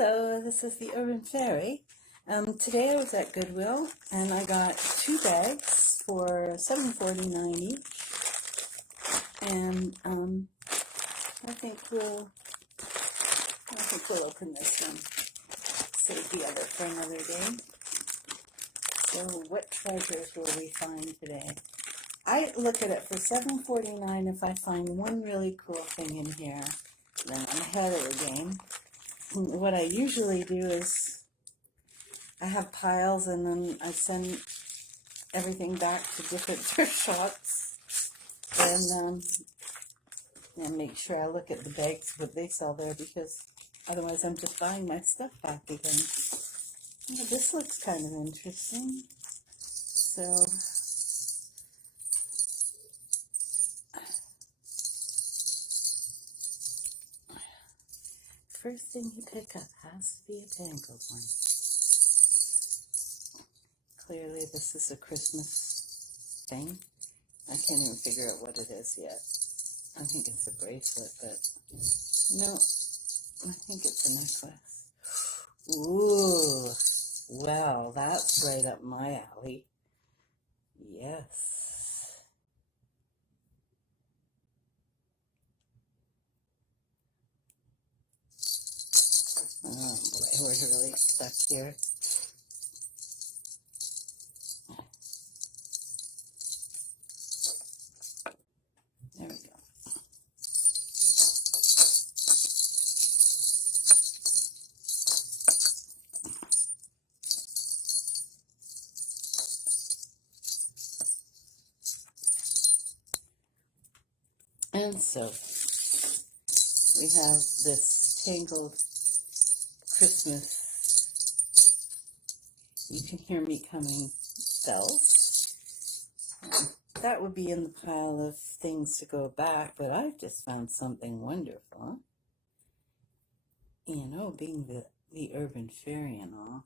Hello, this is the Urban Fairy. Today I was at Goodwill and I got 2 bags for $7.49 each. And I think we'll open this one. Save the other for another day. So what treasures will we find today? I look at it for $7.49. If I find one really cool thing in here, then I'm ahead of the game. What I usually do is I have piles and then I send everything back to different thrift shops and make sure I look at the bags what they sell there, because otherwise I'm just buying my stuff back again. Oh, this looks kind of interesting. So first thing you pick up has to be a tangled one. Clearly this is a Christmas thing. I can't even figure out what it is yet. I think it's a bracelet, but no, I think it's a necklace. Ooh, well, that's right up my alley. Yes. Oh boy, we're really stuck here. There we go. And so we have this tangled Christmas "You Can Hear Me Coming" bells. That would be in the pile of things to go back, but I've just found something wonderful. You know, being the urban fairy and all.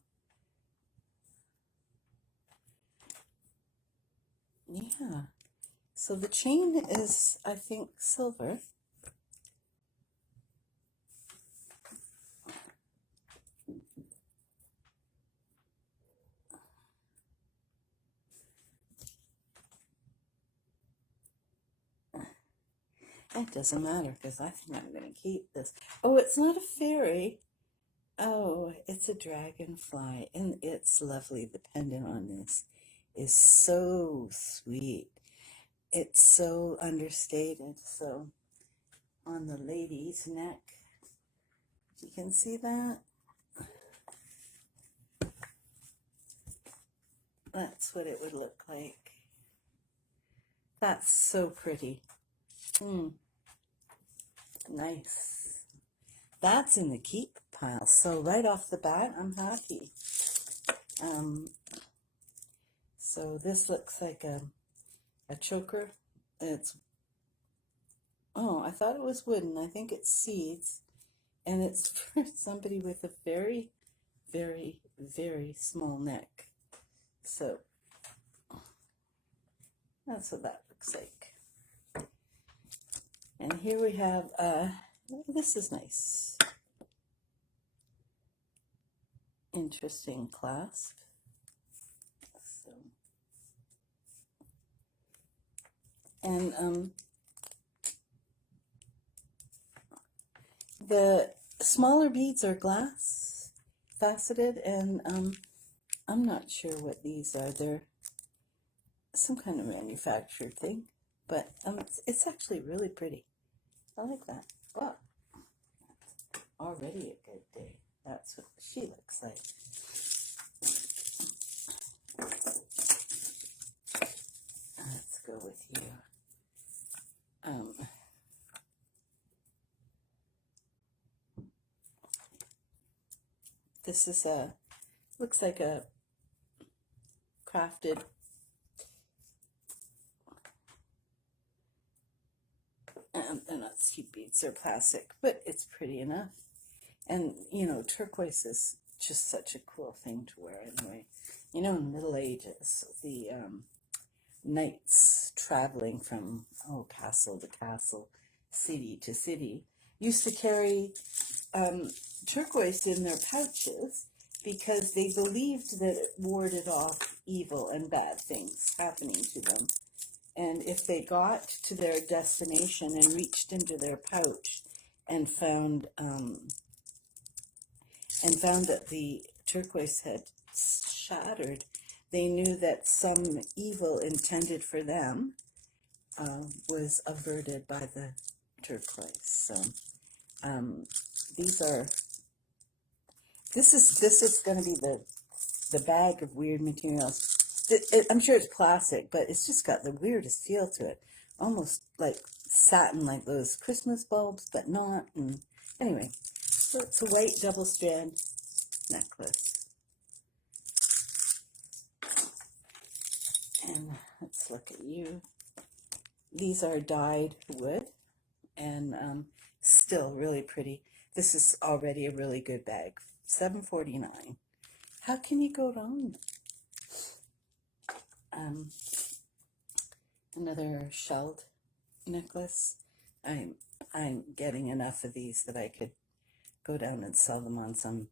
Yeah. So the chain is, I think, silver. It doesn't matter because I think I'm going to keep this. Oh, it's not a fairy. Oh, it's a dragonfly, and it's lovely. The pendant on this is so sweet. It's so understated. So on the lady's neck, you can see that. That's what it would look like. That's so pretty. Nice. That's in the keep pile. So right off the bat, I'm happy. So this looks like a choker. I thought it was wooden. I think it's seeds. And it's for somebody with a very, very, very small neck. So that's what that looks like. And here we have, this is nice. Interesting clasp. So, and the smaller beads are glass faceted, and I'm not sure what these are. They're some kind of manufactured thing, but it's actually really pretty. I like that. Wow, already a good day. That's what she looks like. Let's go with you. This is looks like a crafted they're not seed beads, they're plastic, but it's pretty enough. And, you know, turquoise is just such a cool thing to wear anyway. You know, in the Middle Ages, the knights traveling from, castle to castle, city to city, used to carry turquoise in their pouches because they believed that it warded off evil and bad things happening to them. And if they got to their destination and reached into their pouch and found that the turquoise had shattered, they knew that some evil intended for them was averted by the turquoise. So this is going to be the bag of weird materials. I'm sure it's plastic, but it's just got the weirdest feel to it, almost like satin, like those Christmas bulbs, but not. And anyway, so it's a white double strand necklace. And let's look at you. These are dyed wood and still really pretty. This is already a really good bag. $7.49. How can you go wrong? Another shelled necklace. I'm getting enough of these that I could go down and sell them on some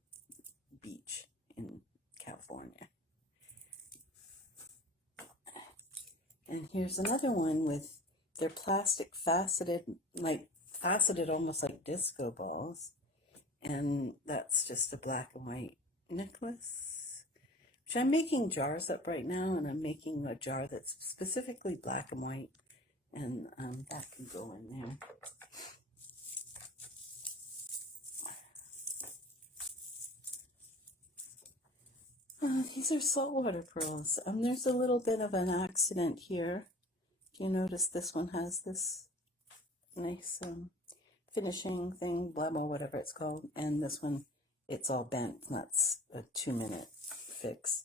beach in California. And here's another one with their plastic faceted almost like disco balls. And that's just a black and white necklace, which I'm making jars up right now, and I'm making a jar that's specifically black and white, and that can go in there. These are saltwater pearls. There's a little bit of an accident here. If you notice, this one has this nice finishing thing, blah, blah, whatever it's called. And this one, it's all bent. That's a 2-minute fix.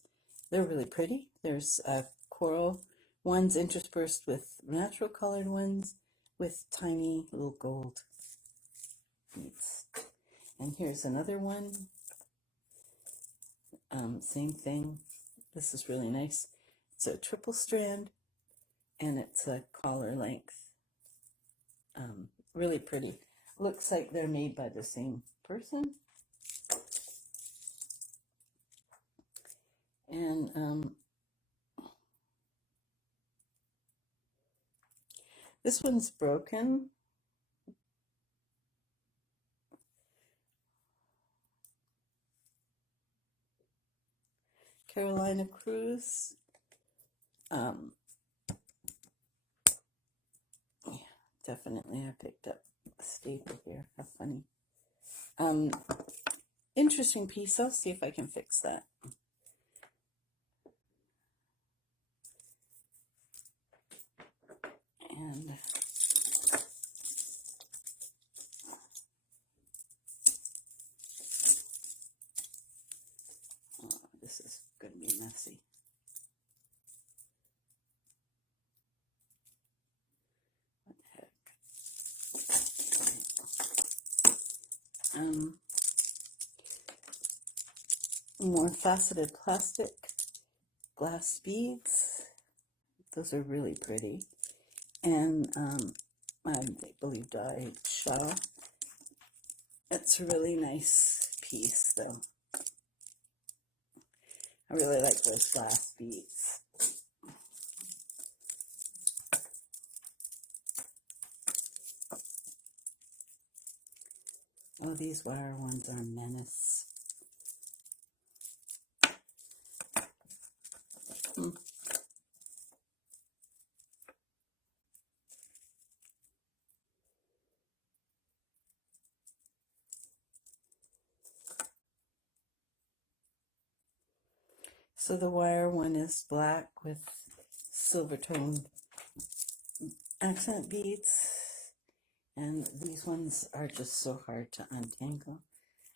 They're really pretty. There's coral ones interspersed with natural colored ones with tiny little gold beads. And here's another one. Same thing. This is really nice. It's a triple strand and it's a collar length. Really pretty. Looks like they're made by the same person. And this one's broken. Carolina Cruise. Yeah, definitely I picked up a staple here. How funny. Interesting piece. I'll see if I can fix that. And this is going to be messy. What the heck? More faceted plastic glass beads. Those are really pretty. And I believe dyed shell. It's a really nice piece, though. I really like those glass beads. Oh, these wire ones are a menace. So the wire one is black with silver toned accent beads. And these ones are just so hard to untangle.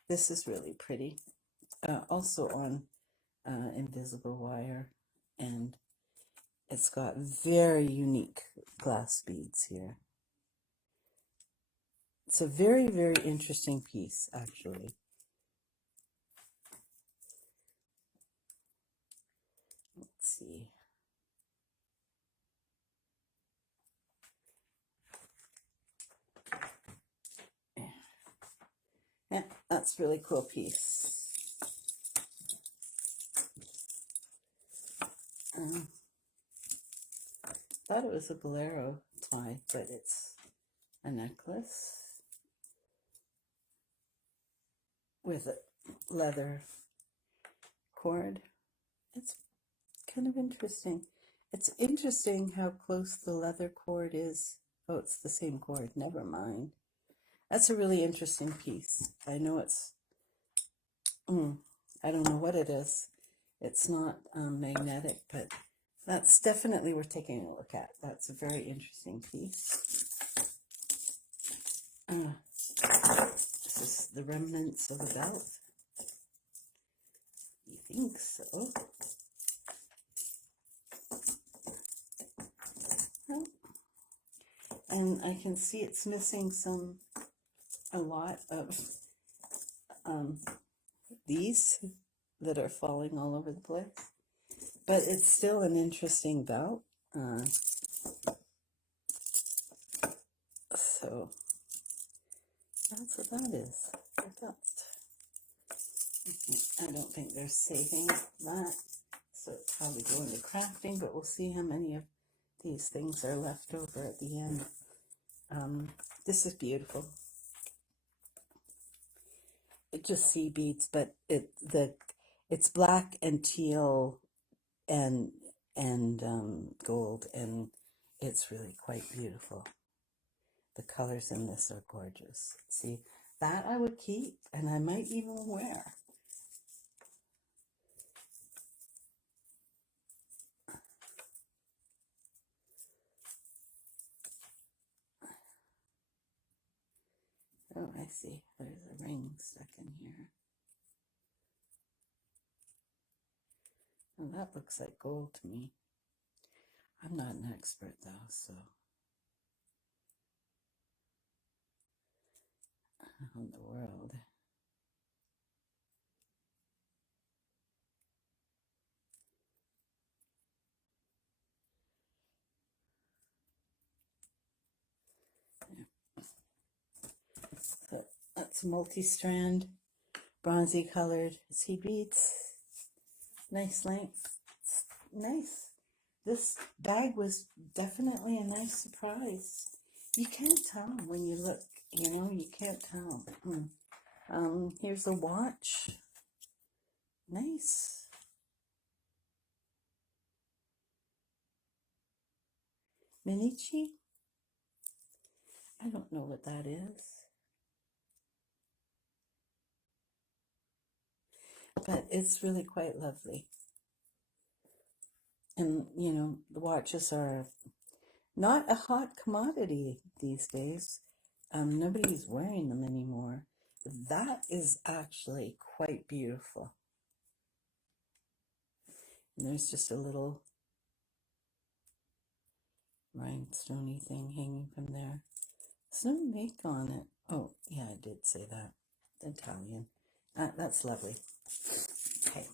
This is really pretty. Also on invisible wire. And it's got very unique glass beads here. It's a very, very interesting piece, actually. Let's see. Yeah, that's a really cool piece. Thought it was a bolero tie, but it's a necklace with a leather cord. It's kind of interesting. It's interesting how close the leather cord is. Oh, it's the same cord. Never mind. That's a really interesting piece. I know it's, I don't know what it is. It's not magnetic, but that's definitely worth taking a look at. That's a very interesting piece. This is the remnants of a belt. You think so? And I can see it's missing a lot of these that are falling all over the place. But it's still an interesting belt. So that's what that is. A belt. I don't think they're saving that. So it's probably going to crafting, but we'll see how many of these things are left over at the end. This is beautiful. It just sea beads, but it's black and teal and gold, and it's really quite beautiful. The colors in this are gorgeous. See, that I would keep, and I might even wear. Oh, I see. There's a ring stuck in here. Oh, that looks like gold to me. I'm not an expert though, so. How in the world? So that's multi-strand, bronzy colored seed beads. Nice length. It's nice. This bag was definitely a nice surprise. You can't tell when you look, you can't tell. Here's a watch. Nice. Minichi? I don't know what that is. But it's really quite lovely. And, the watches are not a hot commodity these days. Nobody's wearing them anymore. That is actually quite beautiful. And there's just a little rhinestoney thing hanging from there. There's no make on it. Oh, yeah, I did say that. Italian. That's lovely. Okay.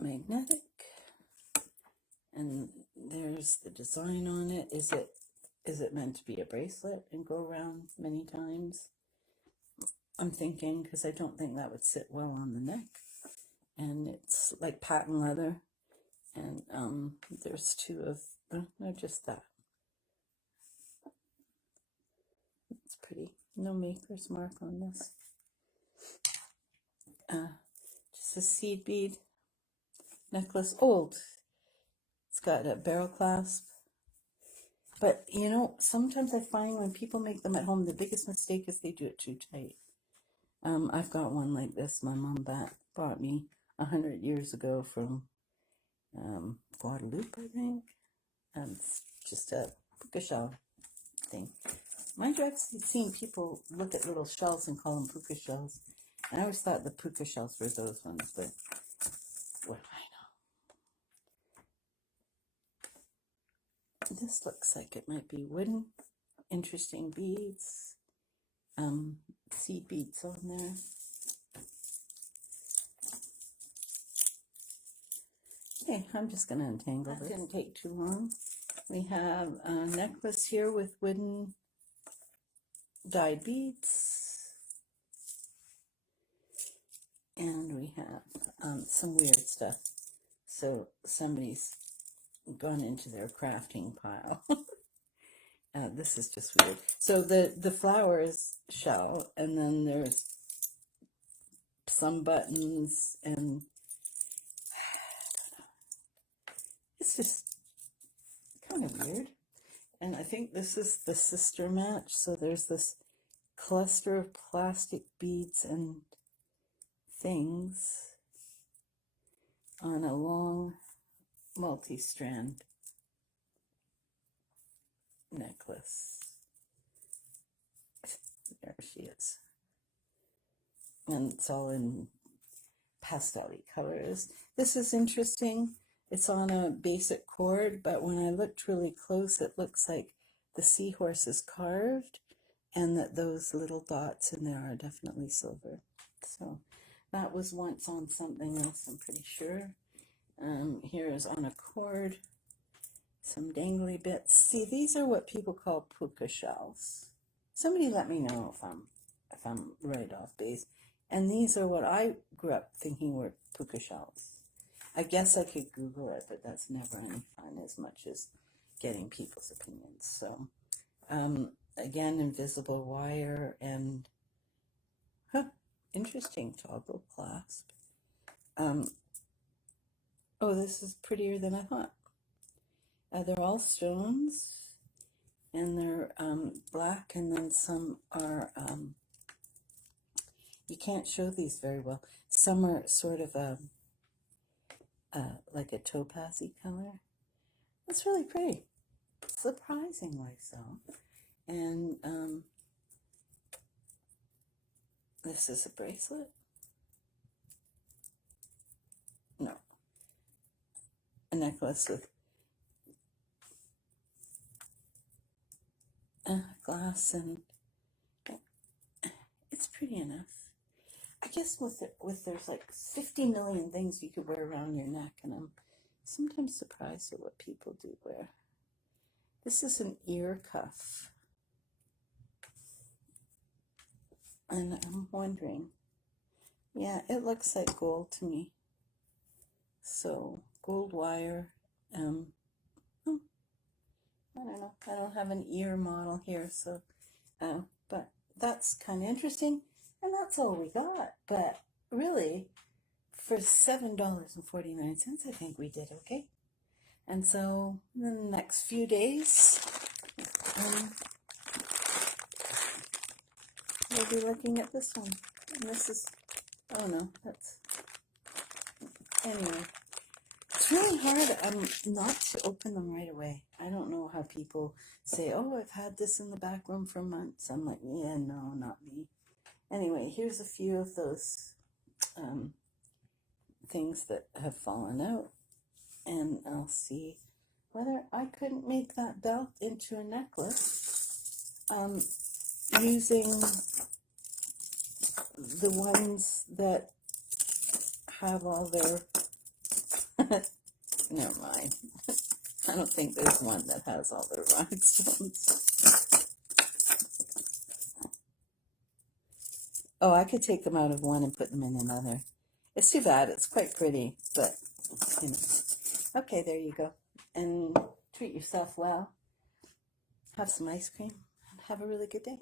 Magnetic. And there's the design on it. Is it meant to be a bracelet and go around many times? I'm thinking, because I don't think that would sit well on the neck. And it's like patent leather. And there's two of, no, just that. It's pretty. No maker's mark on this. Just a seed bead necklace. Old. It's got a barrel clasp. But, sometimes I find when people make them at home, the biggest mistake is they do it too tight. I've got one like this my mom brought me 100 years ago from Guadeloupe, I think. It's just a puka shell thing. Mind you, I've seen people look at little shells and call them puka shells. And I always thought the puka shells were those ones, but what do I know? This looks like it might be wooden. Interesting beads. seed beads on there. Okay, I'm just going to untangle this. That didn't take too long. We have a necklace here with wooden dyed beads. And we have some weird stuff. So somebody's gone into their crafting pile. This is just weird. So the flower is shell, and then there's some buttons, and it's just kind of weird. And I think this is the sister match. So there's this cluster of plastic beads and things on a long multi-strand necklace. There she is. And it's all in pastel-y colors. This is interesting. It's on a basic cord, but when I looked really close, it looks like the seahorse is carved, and that those little dots in there are definitely silver. So that was once on something else, I'm pretty sure. Here is on a cord, some dangly bits. See, these are what people call puka shells. Somebody let me know if I'm right off base. And these are what I grew up thinking were puka shells. I guess I could Google it, but that's never any fun as much as getting people's opinions. So, again, invisible wire and interesting toggle clasp. Oh, this is prettier than I thought. They're all stones, and they're black, and then some are, you can't show these very well. Some are sort of like a topaz-y color. That's really pretty, surprisingly so. And this is a bracelet. No, a necklace with glass, and it's pretty enough. I guess with there's like 50 million things you could wear around your neck, and I'm sometimes surprised at what people do wear. This is an ear cuff, and I'm wondering, yeah, it looks like gold to me. So gold wire. I don't know. I don't have an ear model here, so but that's kind of interesting. And that's all we got. But really, for $7.49, I think we did okay. And so in the next few days, we'll be looking at this one. And this is, oh no, that's, anyway. It's really hard not to open them right away. I don't know how people say, oh, I've had this in the back room for months. I'm like, yeah, no, not me. Anyway, here's a few of those things that have fallen out, and I'll see whether I couldn't make that belt into a necklace using the ones that have all their, never mind. I don't think there's one that has all their rhinestones. Oh, I could take them out of one and put them in another. It's too bad. It's quite pretty, but, you know. Okay, there you go. And treat yourself well. Have some ice cream. And have a really good day.